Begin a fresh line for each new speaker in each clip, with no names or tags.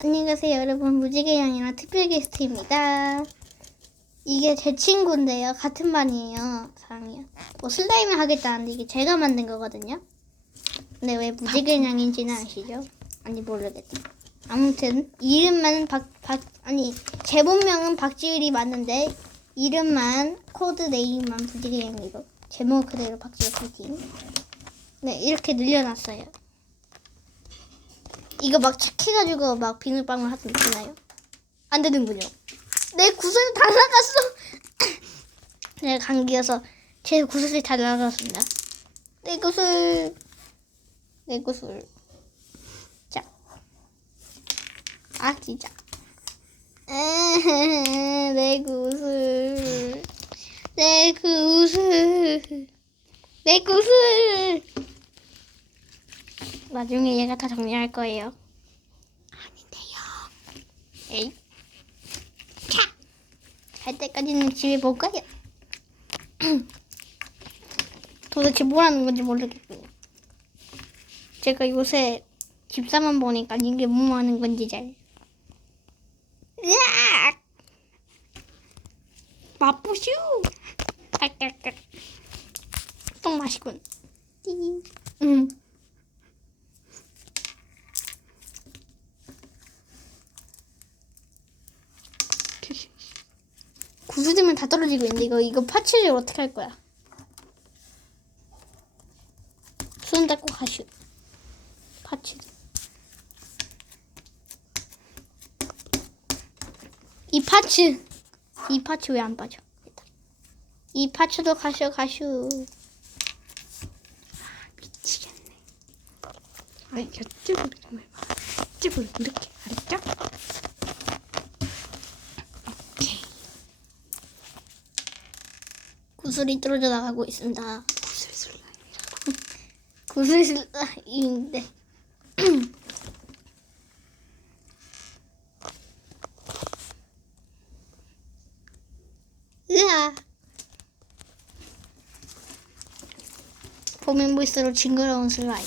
안녕하세요 여러분. 무지개양이랑 특별 게스트입니다. 이게 제 친구인데요. 같은 반이에요 사랑이요. 뭐 슬라임을 하겠다는데 이게 제가 만든 거거든요. 근데 왜 무지개양인지는 아시죠? 아니 모르겠다 아무튼 이름만 박, 박 아니 제 본명은 박지율이 맞는데 이름만 코드 네임만 무지개양이고 제목 그대로 박지율 코딩 네 이렇게 늘려놨어요 이거 막 착해가지고 막 비눗방울 하던 되나요? 안 되는군요. 내 구슬이 다 나갔어. 내가 감기여서 제 구슬이 다 나갔습니다. 내 구슬, 내 구슬. 자, 아 진짜. 내 구슬, 내 구슬, 내 구슬. 나중에 얘가 다 정리할 거예요. 아닌데요. 에이. 차! 갈 때까지는 집에 못 가요. 도대체 뭘 하는 건지 모르겠고요. 제가 요새 집사만 보니까 이게 뭐 하는 건지 잘. 으악! 맛보슈! 깔깔깔. 똥 맛이군. 띠. 음. 구슬들만 다 떨어지고 있는데 이거 이거 파츠를 어떻게 할 거야? 손 닦고 가슈. 파츠. 이 파츠. 이 파츠 왜 안 빠져? 이 파츠도 가슈.
미치겠네. 아, 이쪽으로 좀 해봐. 이쪽으로 이렇게 알았죠? 오케이.
구슬이 떨어져 나가고 있습니다.
구슬슬라.
구슬인데. 으아. 보면 볼수록 징그러운 슬라임.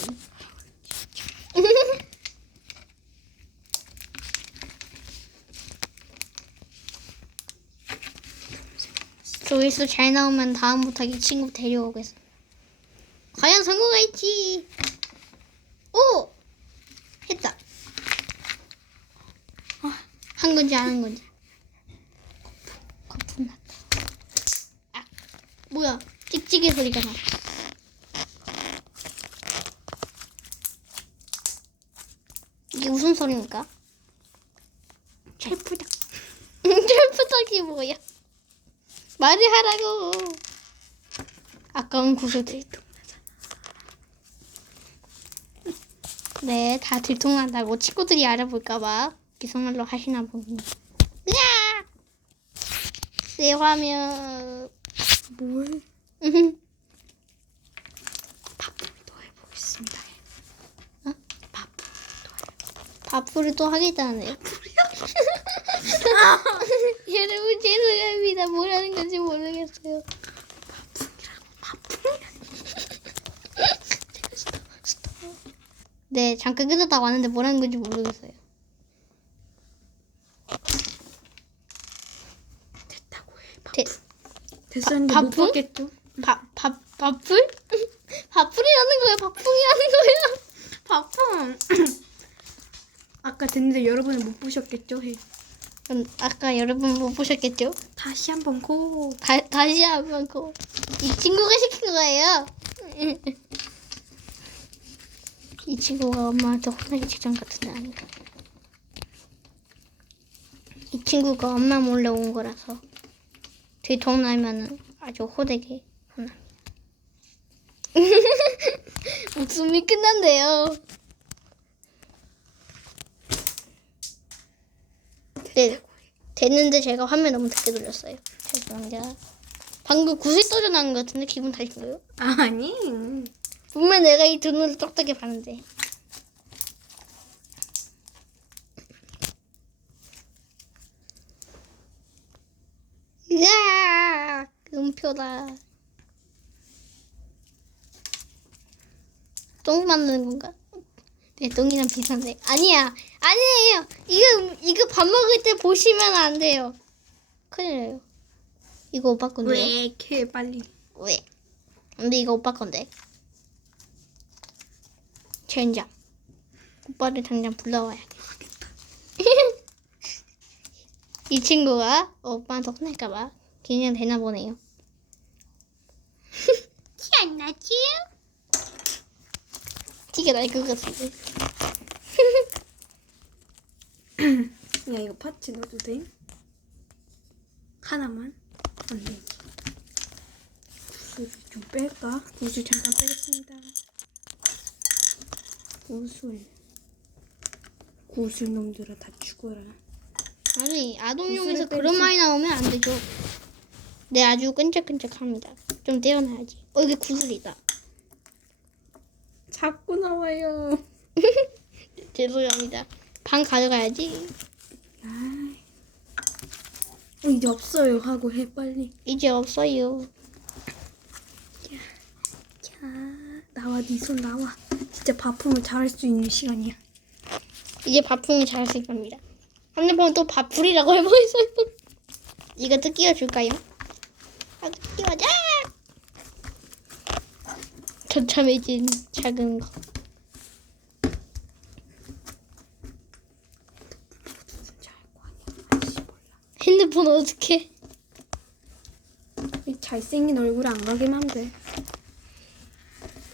조회수 잘 나오면 다음부터 이 친구 데려오겠어. 과연 성공할지. 오! 했다. 아, 한 건지 안 한 건지. 거품 났다. 아, 뭐야? 찍찍이 소리가 나. 이게 무슨 소리입니까?
찰프다.
철푸덕이 뭐야? 말을 하라고. 아까운 구슬들. 네, 다 들통난다고 친구들이 알아볼까봐 기성말로 하시나 보니. 으아! 내 화면.
뭘? 밥풀이 또 해보겠습니다.
어?
밥풀이 또 해.
밥풀을 또 하겠다네요. 여러분 죄송합니다. 뭘 하는 건지 모르겠어요. 네, 잠깐 끊었다 왔는데 뭘 하는 건지 모르겠어요.
됐다고 해. 밥.
대,
됐었는데
밥-
못
밥풀?
봤겠죠?
밥, 밥, 밥풀? 밥풀이라는 거예요? 밥풍이라는 거예요?
밥풀. 아까 됐는데 여러분은 못 보셨겠죠? 해.
그럼 아까 여러분 못 보셨겠죠?
다시 한 번 고.
다, 다시 한 번 고. 이 친구가 시킨 거예요. 이 친구가 엄마한테 혼나기 직전 같은데 아닌가? 이 친구가 엄마 몰래 온 거라서 들통나면은 아주 호되게 혼납니다. 목숨이 끝난대요. 네, 됐는데 제가 화면 너무 늦게 돌렸어요. 죄송합니다. 방금 구슬 떠져 나는 것 같은데 기분 탓인 거예요?
아니.
분명 내가 이 두 눈을 똑똑히 봤는데. 으아! 음표다. 똥 만드는 건가? 내 똥이랑 비슷한데. 아니야. 아니에요. 이거 이거 밥 먹을 때 보시면 안 돼요. 큰일 나요. 이거 오빠 건데요.
왜 이렇게 빨리?
왜? 근데 이거 오빠 건데. 젠장. 오빠를 당장 불러와야겠다. 이 친구가 오빠한테 혼날까봐 그냥 되나 보네요. 티 안 나지? 티가 날 것 같은데.
야 이거 파츠 넣어도 돼? 하나만? 안 돼. 구슬 좀 뺄까? 구슬 잠깐 빼겠습니다. 구슬. 구슬 놈들아 다 죽어라.
아니 아동용에서
구슬을
그런. 말이 나오면 안 되죠. 네 아주 끈적끈적합니다. 좀 떼어놔야지. 어 이게 구슬이다.
자꾸 나와요.
죄송합니다. 방 가져가야지.
아, 어, 이제 없어요 하고 해 빨리.
이제 없어요.
자 나와 네 손 나와. 진짜 바품을 잘할 수 있는 시간이야.
이제 밥풍을 잘할 수 겁니다. 한번 또 밥풀이라고 해보겠어요. 이거 뜯기워 줄까요? 아, 뜯기워자! 처참해진 작은 거.
진짜 할 거 아니야. 아씨 몰라.
핸드폰 어떻게?
이 잘생긴 얼굴 안 하면 돼.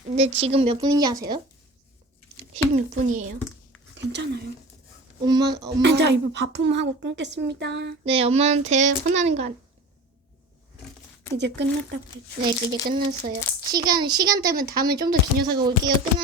근데 지금 몇 분인지 아세요? 16분이에요.
괜찮아요.
엄마, 엄마.
자 이거 바품하고 끊겠습니다.
네, 엄마한테 혼나는 거 아니-
이제 끝났다고 했죠.
네, 이제 끝났어요. 시간, 시간 때문에 다음에 좀 더긴 영상을 올게요. 끝나.